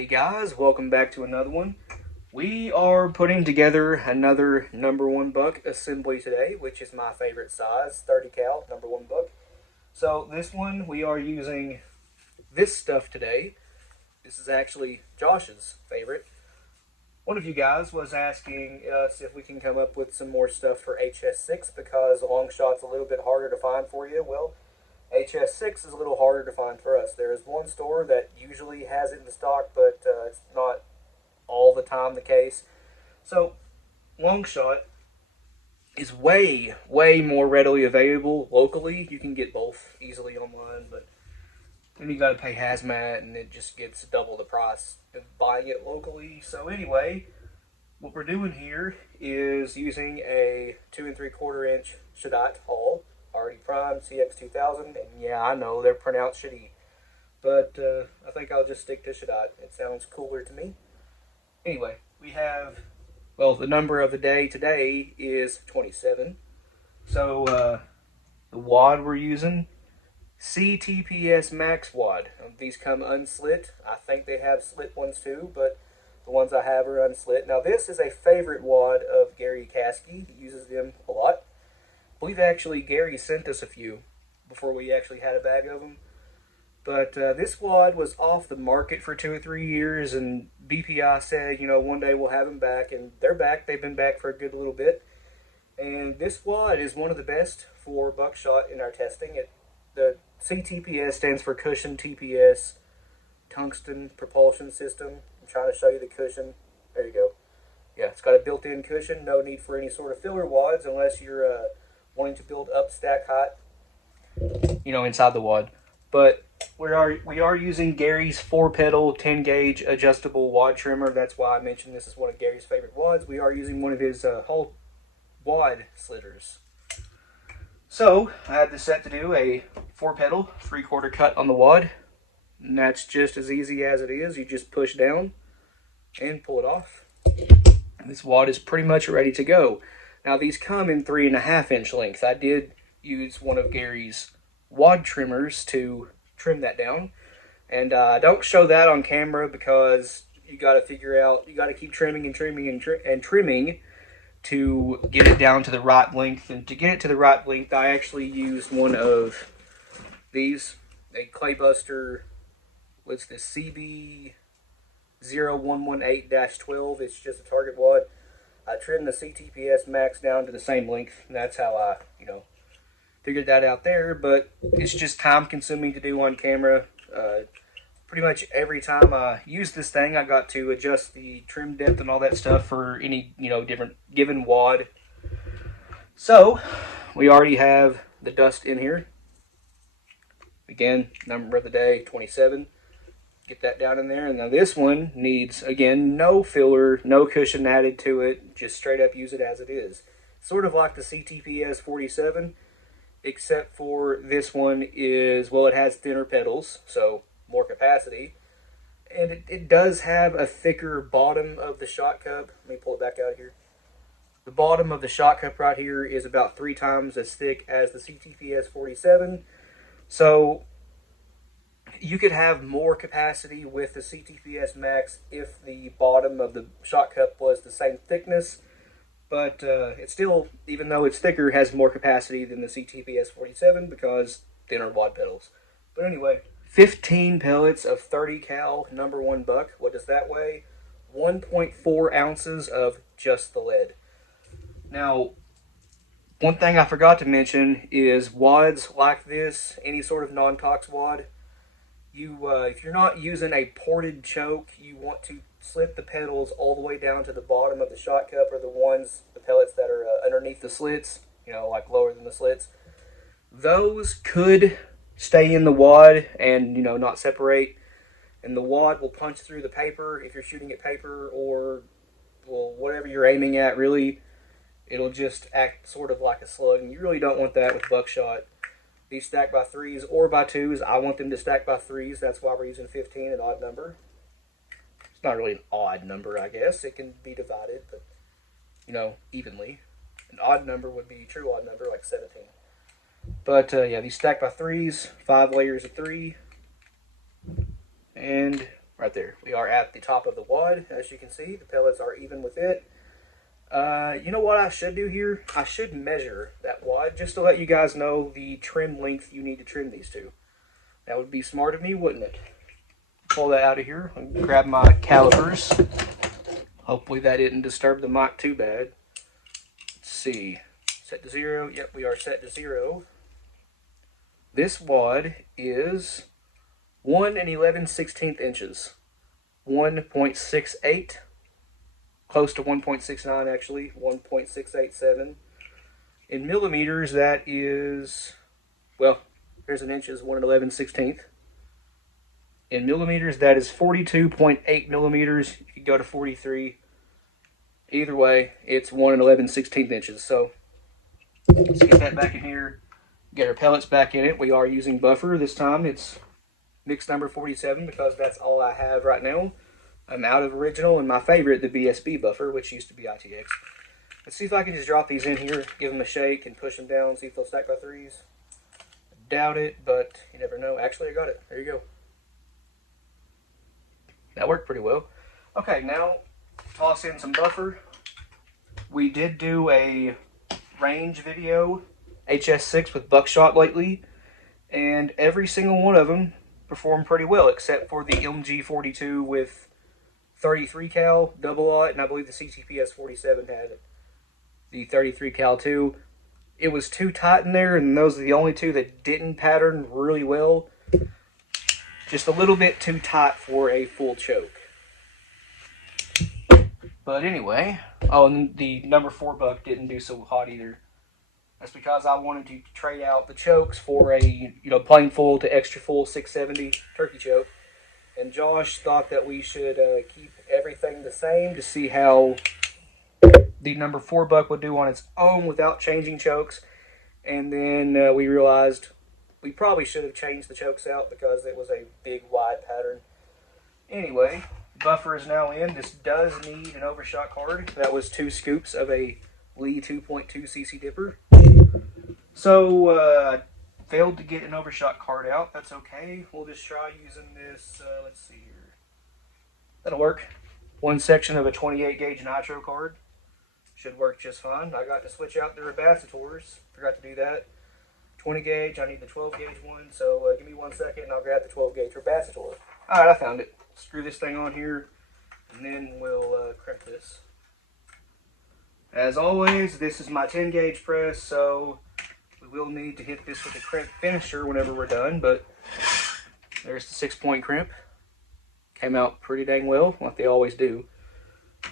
Howdy guys, welcome back to another one. We are putting together another number one buck assembly today, which is my favorite size, 30 cal number one buck. So this one we are using this stuff today. This is actually Josh's favorite. One of you guys was asking us if we can come up with some more stuff for HS6 because long shot's a little bit harder to find for you. Well, HS6 is a little harder to find for us. There is one store that usually has it in stock, but it's not all the time the case. So, long shot is way more readily available locally. You can get both easily online, but then you got to pay hazmat, and it just gets double the price of buying it locally. So anyway, what we're doing here is using a 2 3/4 inch Shadite hull, already primed, CX2000, and yeah, I know they're pronounced shitty, but I think I'll just stick to Shadite. It sounds cooler to me. Anyway, we have, well, the number of the day today is 27. So the wad we're using, CTPS Max wad. These come unslit. I think they have slit ones too, but the ones I have are unslit. Now this is a favorite wad of Gary Caskey. He uses them a lot. I believe actually Gary sent us a few before we actually had a bag of them. But this wad was off the market for 2 or 3 years, and BPI said, you know, one day we'll have them back, and they're back. They've been back for a good little bit. And this wad is one of the best for buckshot in our testing. The CTPS stands for Cushion TPS, Tungsten Propulsion System. I'm trying to show you the cushion. There you go. Yeah, it's got a built-in cushion. No need for any sort of filler wads unless you're wanting to build up stack height, you know, inside the wad. But we are using Gary's 4-pedal 10-gauge adjustable wad trimmer. That's why I mentioned this is one of Gary's favorite wads. We are using one of his whole wad slitters. So I had this set to do a 4-pedal 3/4 cut on the wad, and that's just as easy as it is. You just push down and pull it off. And this wad is pretty much ready to go. Now these come in 3.5 inch lengths. I did use one of Gary's wad trimmers to trim that down, and I don't show that on camera because you got to figure out, you got to keep trimming and trimming and trimming to get it down to the right length. And to get it to the right length, I actually used one of these, a Claybuster, what's this, CB0118-12. It's just a target wad. I trimmed the CTPS Max down to the same length, and that's how I, you know, figured that out there. But it's just time consuming to do on camera. Pretty much every time I use this thing, I got to adjust the trim depth and all that stuff for any, you know, different given wad. So we already have the dust in here. Again, number of the day 27. Get that down in there. And now this one needs, again, no filler, no cushion added to it. Just straight up use it as it is. Sort of like the CTPS 47, except for this one is, well, it has thinner pedals, so more capacity. And it does have a thicker bottom of the shot cup. Let me pull it back out here. The bottom of the shot cup right here is about 3 times as thick as the CTPS 47. So you could have more capacity with the CTPS Max if the bottom of the shot cup was the same thickness. But it still, even though it's thicker, has more capacity than the CTPS 47 because thinner wad pedals. But anyway, 15 pellets of 30 cal number one buck. What does that weigh? 1.4 ounces of just the lead. Now, one thing I forgot to mention is wads like this, any sort of non-tox wad, if you're not using a ported choke, you want to slit the pedals all the way down to the bottom of the shot cup, or the pellets that are underneath the slits, you know, like lower than the slits. Those could stay in the wad and, you know, not separate, and the wad will punch through the paper if you're shooting at paper, or, well, whatever you're aiming at, really. It'll just act sort of like a slug, and you really don't want that with buckshot. These stack by 3s or by 2s. I want them to stack by 3s. That's why we're using 15, an odd number. It's not really an odd number, I guess. It can be divided, but, you know, evenly. An odd number would be a true odd number, like 17. But, yeah, these stack by 3s, 5 layers of 3. And right there. We are at the top of the wad. As you can see, the pellets are even with it. You know what I should do here? I should measure that wad just to let you guys know the trim length you need to trim these to. That would be smart of me, wouldn't it? Pull that out of here and grab my calipers. Hopefully that didn't disturb the mic too bad. Let's see. Set to 0. Yep, we are set to 0. This wad is 1 11/16 inches. 1.68. Close to 1.69 actually. 1.687. In millimeters, that is, well, here's in inches, 1 11/16. In millimeters, that is 42.8 millimeters. You could go to 43. Either way, it's 1 11/16 inches. So let's get that back in here. Get our pellets back in it. We are using buffer this time. It's mix number 47 because that's all I have right now. I'm out of original and my favorite, the BSB buffer, which used to be ITX. Let's see if I can just drop these in here, give them a shake, and push them down, see if they'll stack by 3s. Doubt it, but you never know. Actually, I got it. There you go. That worked pretty well. Okay, now toss in some buffer. We did do a range video, HS6 with buckshot lately, and every single one of them performed pretty well, except for the MG42 with 33 cal double aught, and I believe the CTPS 47 had the 33 cal too. It was too tight in there, and those are the only two that didn't pattern really well. Just a little bit too tight for a full choke. But anyway, oh, and the number 4 buck didn't do so hot either. That's because I wanted to trade out the chokes for a plain full to extra full 670 turkey choke. And Josh thought that we should keep everything the same to see how the number 4 buck would do on its own without changing chokes. And then we realized we probably should have changed the chokes out because it was a big wide pattern. Anyway, buffer is now in. This does need an overshot card. That was 2 scoops of a Lee 2.2 cc dipper. So failed to get an overshot card out. That's okay. We'll just try using this, let's see here. That'll work. 1 section of a 28 gauge nitro card. Should work just fine. I got to switch out the capacitors. Forgot to do that. 20 gauge, I need the 12 gauge one, so give me 1 second and I'll grab the 12 gauge capacitor. Alright, I found it. Screw this thing on here, and then we'll crimp this. As always, this is my 10 gauge press, so we will need to hit this with a crimp finisher whenever we're done, but there's the 6-point crimp. Came out pretty dang well, like they always do.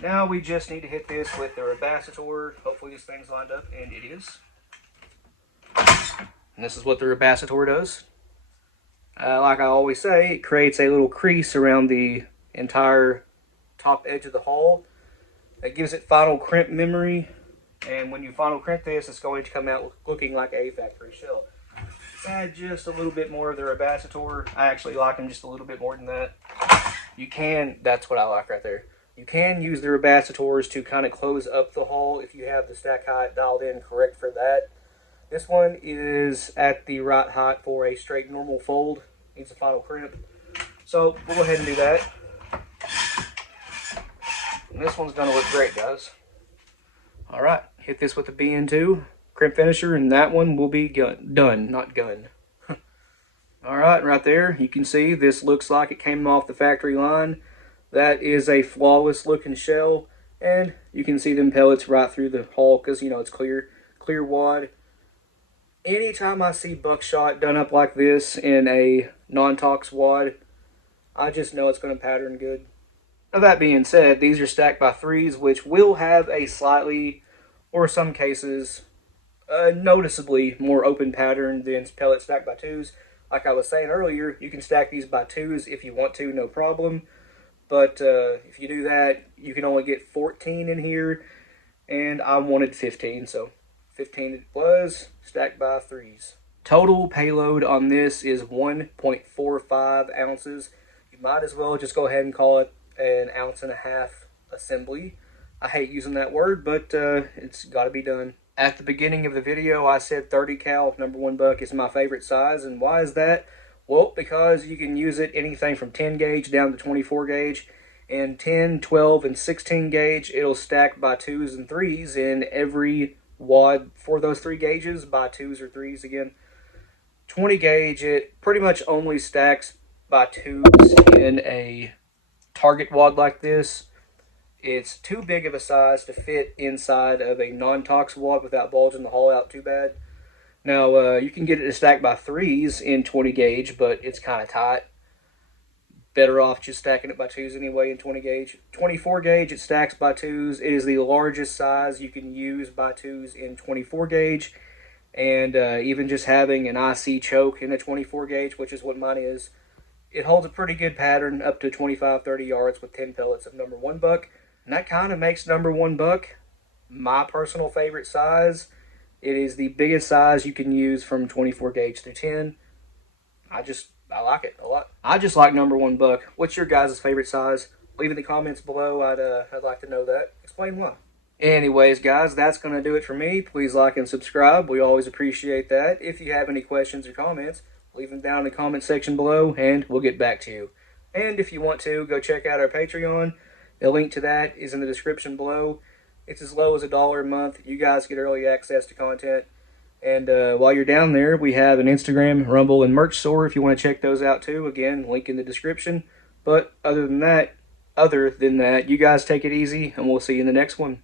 Now we just need to hit this with the capacitor. Hopefully this thing's lined up, and it is. And this is what the capacitor does. Like I always say, it creates a little crease around the entire top edge of the hull. That gives it final crimp memory. And when you final crimp this, it's going to come out looking like a factory shell. Add just a little bit more of the capacitor. I actually like them just a little bit more than that. You can, that's what I like right there. You can use the capacitors to kind of close up the hull if you have the stack height dialed in correct for that. This one is at the right height for a straight normal fold. Needs a final crimp. So we'll go ahead and do that. And this one's going to look great, guys. Alright, hit this with the BN2 crimp finisher, and that one will be done, not gun. Alright, right there, you can see this looks like it came off the factory line. That is a flawless looking shell, and you can see them pellets right through the hull because, it's clear wad. Anytime I see buckshot done up like this in a non-tox wad, I just know it's going to pattern good. Now that being said, these are stacked by 3s, which will have a slightly, or some cases, noticeably more open pattern than pellet stacked by 2s. Like I was saying earlier, you can stack these by 2s if you want to, no problem. But if you do that, you can only get 14 in here, and I wanted 15, so 15 it was, stacked by 3s. Total payload on this is 1.45 ounces. You might as well just go ahead and call it an 1.5 ounce assembly. I hate using that word, but it's got to be done. At the beginning of the video, I said 30 cal number 1 buck is my favorite size, and why is that? Well, because you can use it anything from 10 gauge down to 24 gauge. And 10, 12, and 16 gauge, it'll stack by 2s and 3s in every wad for those 3 gauges by 2s or 3s again. 20 gauge, it pretty much only stacks by 2s in a target wad like this. It's too big of a size to fit inside of a non-tox wad without bulging the hull out too bad. Now, you can get it to stack by 3s in 20 gauge, but it's kind of tight. Better off just stacking it by 2s anyway in 20 gauge. 24 gauge, it stacks by 2s. It is the largest size you can use by 2s in 24 gauge. And even just having an IC choke in a 24 gauge, which is what mine is, it holds a pretty good pattern up to 25-30 yards with 10 pellets of number 1 buck. And that kind of makes number 1 buck my personal favorite size. It is the biggest size you can use from 24 gauge through 10. I like it a lot. I just like number 1 buck. What's your guys' favorite size? Leave in the comments below. I'd like to know that. Explain why. Anyways, guys, that's going to do it for me. Please like and subscribe. We always appreciate that. If you have any questions or comments, leave them down in the comment section below, and we'll get back to you. And if you want to, go check out our Patreon. The link to that is in the description below. It's as low as $1 a month. You guys get early access to content. And while you're down there, we have an Instagram, Rumble, and merch store if you want to check those out too. Again, link in the description. But other than that, you guys take it easy, and we'll see you in the next one.